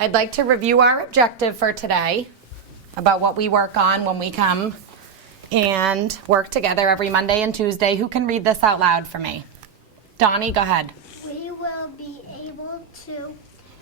I'd like to review our objective for today about what we work on when we come and work together every Monday and Tuesday. Who can read this out loud for me? Donnie, go ahead. We will be able to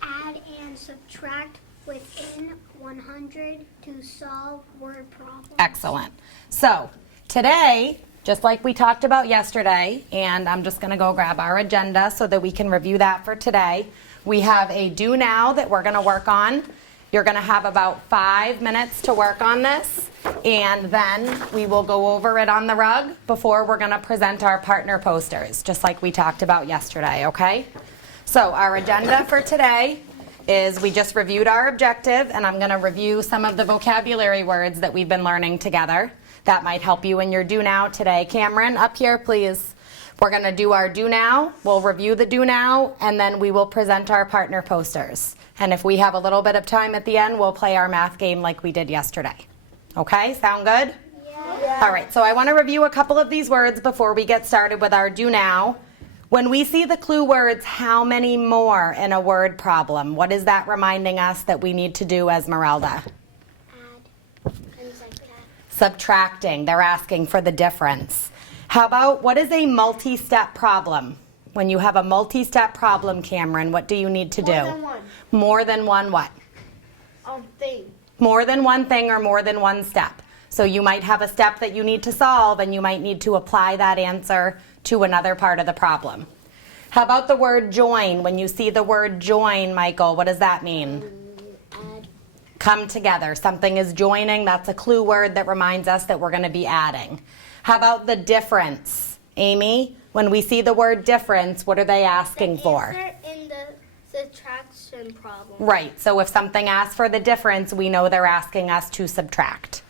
add and subtract within 100 to solve word problems. Excellent. So today, just like we talked about yesterday, and I'm just going to go grab our agenda so that we can review that for today. We have a do now that we're going to work on. You're going to have about 5 minutes to work on this, and then we will go over it on the rug before we're going to present our partner posters, just like we talked about yesterday, okay? So our agenda for today is we just reviewed our objective, and I'm going to review some of the vocabulary words that we've been learning together. That might help you in your do now today. Cameron, up here, please. We're going to do our do now. We'll review the do now, and then we will present our partner posters. And if we have a little bit of time at the end, we'll play our math game like we did yesterday. Okay, sound good? Yeah. All right, so I want to review a couple of these words before we get started with our do now. When we see the clue words, how many more in a word problem, what is that reminding us that we need to do, Esmeralda? Add and subtract. Subtracting. They're asking for the difference. How about, what is a multi-step problem? When you have a multi-step problem, Cameron, what do you need to do? More than one. More than one what? Thing. More than one thing or more than one step. So you might have a step that you need to solve, and you might need to apply that answer to another part of the problem. How about the word join? When you see the word join, Michael, what does that mean? Add. Come together. Something is joining. That's a clue word that reminds us that we're going to be adding. How about the difference? Amy, when we see the word difference, what are they asking for? Answer in the subtraction problem. Right. So if something asks for the difference, we know they're asking us to subtract.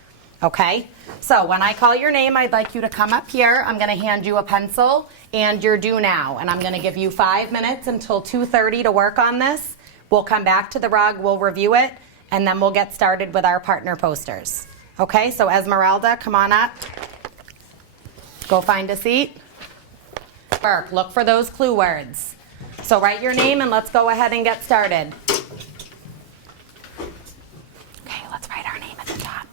Okay? So when I call your name, I'd like you to come up here. I'm going to hand you a pencil and your do now. And I'm going to give you 5 minutes until 2:30 to work on this. We'll come back to the rug, we'll review it, and then we'll get started with our partner posters. Okay? So Esmeralda, come on up. Go find a seat. Burke, look for those clue words. So write your name and let's go ahead and get started. Okay, let's write our name at the top.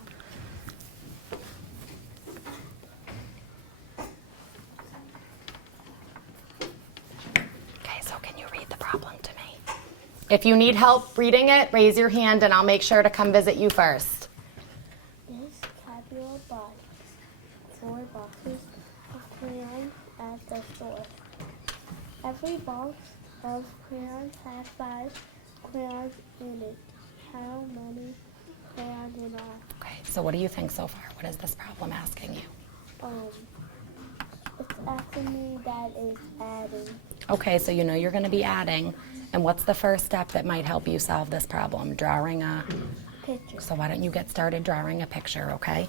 Okay, so can you read the problem to me? If you need help reading it, raise your hand and I'll make sure to come visit you first. Miss Capua bought 4 boxes of crayons at the store. Every box of crayons had 5 crayons in it. How many crayons in all? Okay, so what do you think so far? What is this problem asking you? It's asking me that is adding. Okay, so you know you're going to be adding. And what's the first step that might help you solve this problem? Drawing a Picture. So why don't you get started drawing a picture, okay?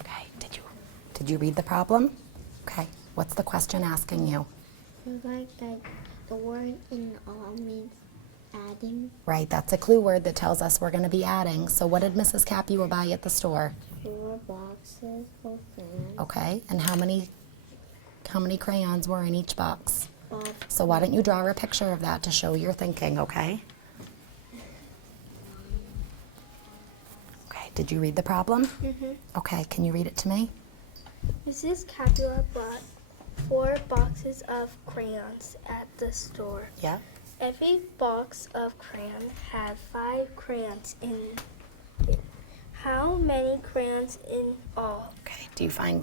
Okay, did you read the problem? Okay, what's the question asking you? Like that the word in all means adding. Right, that's a clue word that tells us we're going to be adding. So what did Mrs. Capua buy at the store? 4 boxes of crayons. Okay, and how many crayons were in each box? 5. So why don't you draw a picture of that to show your thinking, okay? Okay, did you read the problem? Mm-hmm. Okay, can you read it to me? Mrs. Capua bought 4 boxes of crayons at the store. Yeah. Every box of crayon had 5 crayons in it. How many crayons in all? Okay,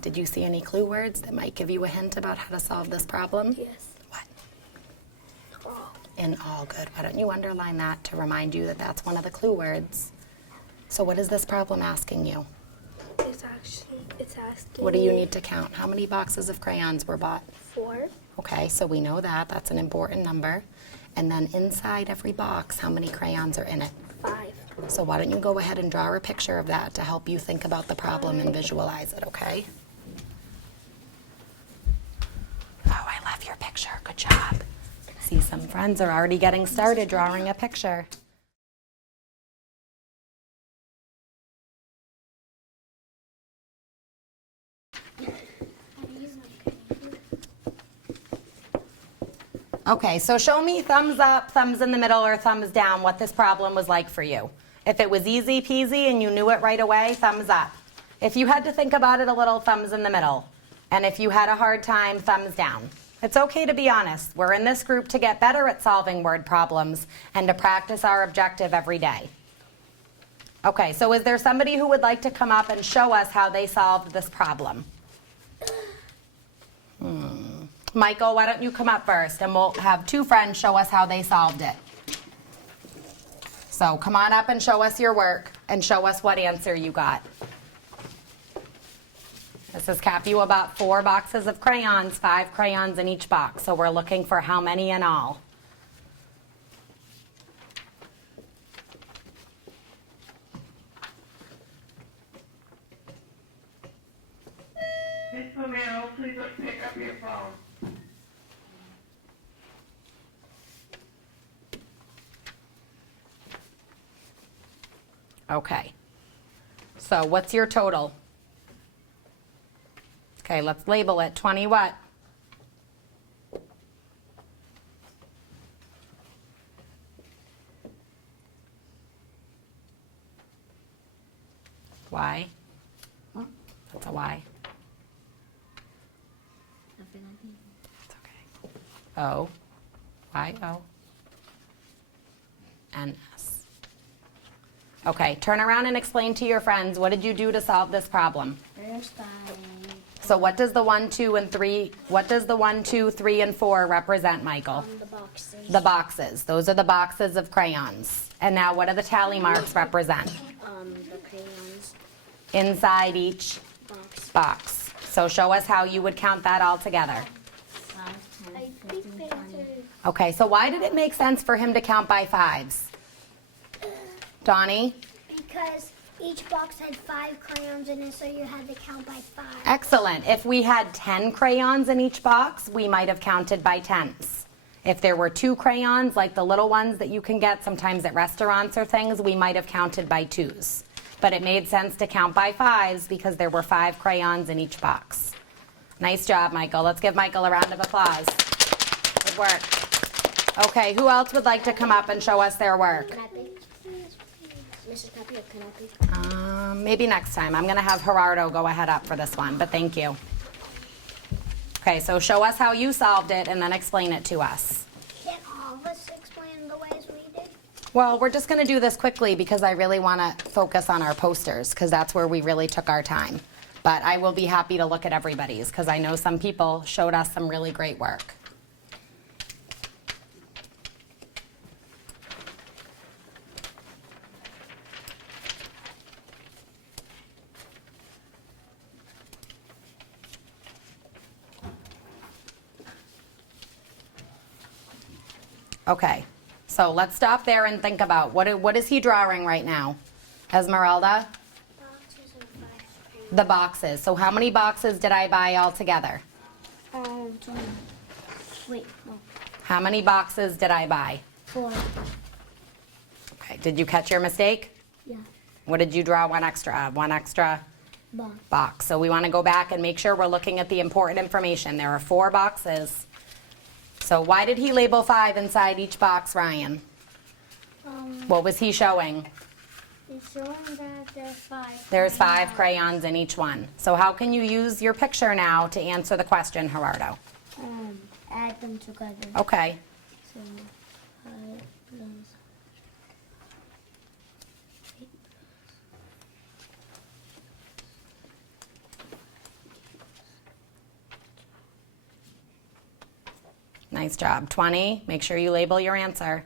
did you see any clue words that might give you a hint about how to solve this problem? Yes. What? All. In all, good. Why don't you underline that to remind you that that's one of the clue words. So what is this problem asking you? It's asking. What do you need to count? How many boxes of crayons were bought? 4. Okay, so we know that. That's an important number. And then inside every box, how many crayons are in it? 5. So why don't you go ahead and draw a picture of that to help you think about the problem and visualize it, okay? Oh, I love your picture. Good job. See, some friends are already getting started drawing a picture. Okay, so show me thumbs up, thumbs in the middle, or thumbs down what this problem was like for you. If it was easy peasy and you knew it right away, thumbs up. If you had to think about it a little, thumbs in the middle. And if you had a hard time, thumbs down. It's okay to be honest. We're in this group to get better at solving word problems and to practice our objective every day. Okay, so is there somebody who would like to come up and show us how they solved this problem? Michael, why don't you come up first, and we'll have two friends show us how they solved it. So come on up and show us your work and show us what answer you got. Mrs. Capua bought 4 boxes of crayons, 5 crayons in each box. So we're looking for how many in all. Miss Romero, please pick up your phone. Okay. So what's your total? Okay, let's label it. 20 what? Y? That's a Y. It's okay. O. Y-O. N-S. Okay, turn around and explain to your friends, what did you do to solve this problem? First, So what does the 1, 2, and 3, what does the 1, 2, 3, and 4 represent, Michael? the boxes. The boxes. Those are the boxes of crayons. And now what do the tally marks represent? The crayons. Inside each box. So show us how you would count that all together. 5, 10, 15, 20. Okay, so why did it make sense for him to count by 5s? Donnie? Because each box had 5 crayons in it, so you had to count by 5. Excellent. If we had 10 crayons in each box, we might have counted by 10s. If there were 2 crayons, like the little ones that you can get sometimes at restaurants or things, we might have counted by 2s. But it made sense to count by 5s because there were 5 crayons in each box. Nice job, Michael. Let's give Michael a round of applause. Good work. Okay, who else would like to come up and show us their work? Mrs. Capua, can I be? Maybe next time. I'm going to have Gerardo go ahead up for this one, but thank you. Okay, so show us how you solved it and then explain it to us. Can all of us explain the ways we did? Well, we're just going to do this quickly because I really want to focus on our posters because that's where we really took our time. But I will be happy to look at everybody's because I know some people showed us some really great work. Okay, so let's stop there and think about what is he drawing right now? Esmeralda? Boxes of 5 crayons. The boxes. So how many boxes did I buy altogether? 20. Wait, no. How many boxes did I buy? 4. Okay, did you catch your mistake? Yeah. What did you draw one extra of? One extra box. So we want to go back and make sure we're looking at the important information. There are 4 boxes. So why did he label 5 inside each box, Ryan? What was he showing? It's showing that there's 5. There's 5 crayons in each one. So how can you use your picture now to answer the question, Gerardo? Add them together. Okay. So 5 plus 8. Nice job. 20. Make sure you label your answer.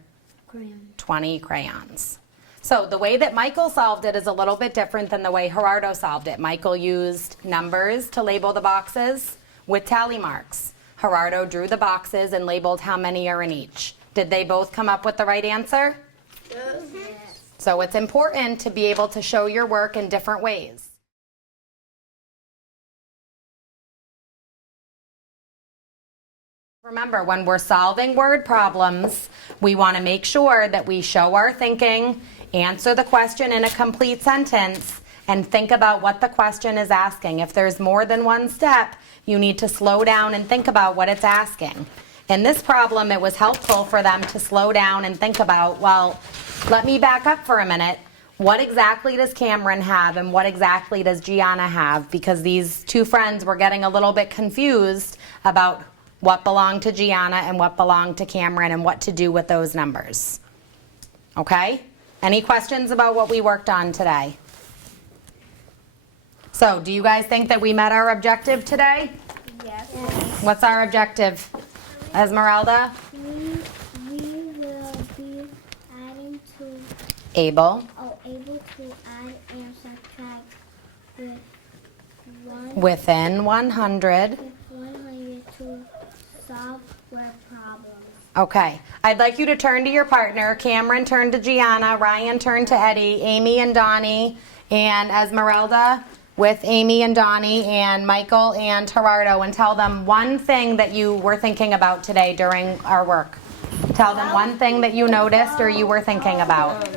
Crayon. 20 crayons. So the way that Michael solved it is a little bit different than the way Gerardo solved it. Michael used numbers to label the boxes with tally marks. Gerardo drew the boxes and labeled how many are in each. Did they both come up with the right answer? Yes. So it's important to be able to show your work in different ways. Remember, when we're solving word problems, we want to make sure that we show our thinking, answer the question in a complete sentence, and think about what the question is asking. If there's more than one step, you need to slow down and think about what it's asking. In this problem, it was helpful for them to slow down and think about, well, let me back up for a minute. What exactly does Cameron have and what exactly does Gianna have? Because these two friends were getting a little bit confused about what belonged to Gianna and what belonged to Cameron and what to do with those numbers. Okay? Any questions about what we worked on today? So, do you guys think that we met our objective today? Yes. What's our objective, Esmeralda? We will be adding to, Able able to add and subtract with within 100. with 100 to solve word problems. Okay. I'd like you to turn to your partner. Cameron turned to Gianna, Ryan turned to Eddie, Amy and Donnie, and Esmeralda with Amy and Donnie, and Michael and Gerardo, and tell them one thing that you were thinking about today during our work. Tell them one thing that you noticed or you were thinking about.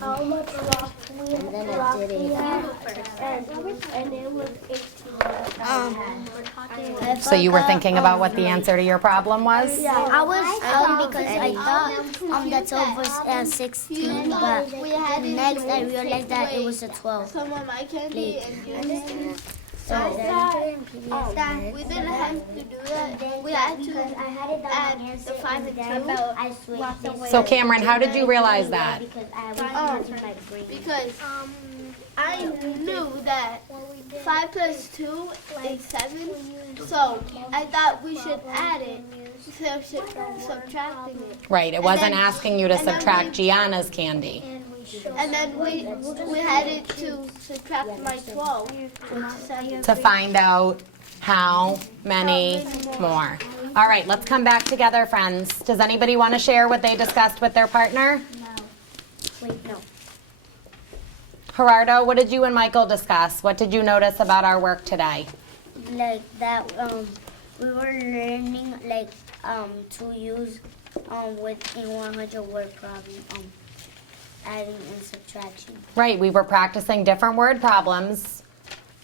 How much rock we and then I did it. And it was 18. So you were thinking about what the answer to your problem was? I was because I thought the 12 was 16, but next I realized that it was a 12. Some of my candy and you. So We didn't have to do that. We had to add the 5 and 2. I switched. So Cameron, how did you realize that? Because I was using my brain. Because I knew that 5 plus 2 is 7. So I thought we should add it instead of subtracting it. Right, it wasn't asking you to and then subtract we- Gianna's candy. And then we had it to subtract my 12, which is 7. To find out how many more. All right, let's come back together, friends. Does anybody want to share what they discussed with their partner? Wait, no. Gerardo, what did you and Michael discuss? What did you notice about our work today? Like that, we were learning to use within 100 word problem, adding and subtraction. Right, we were practicing different word problems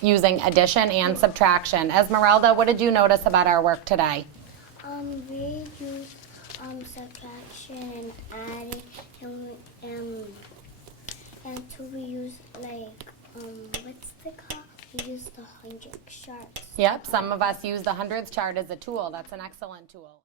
using addition and subtraction. Esmeralda, what did you notice about our work today? We used subtraction and adding and to we use what's the called? We use the 100 charts. Yep, some of us use the hundredths chart as a tool. That's an excellent tool.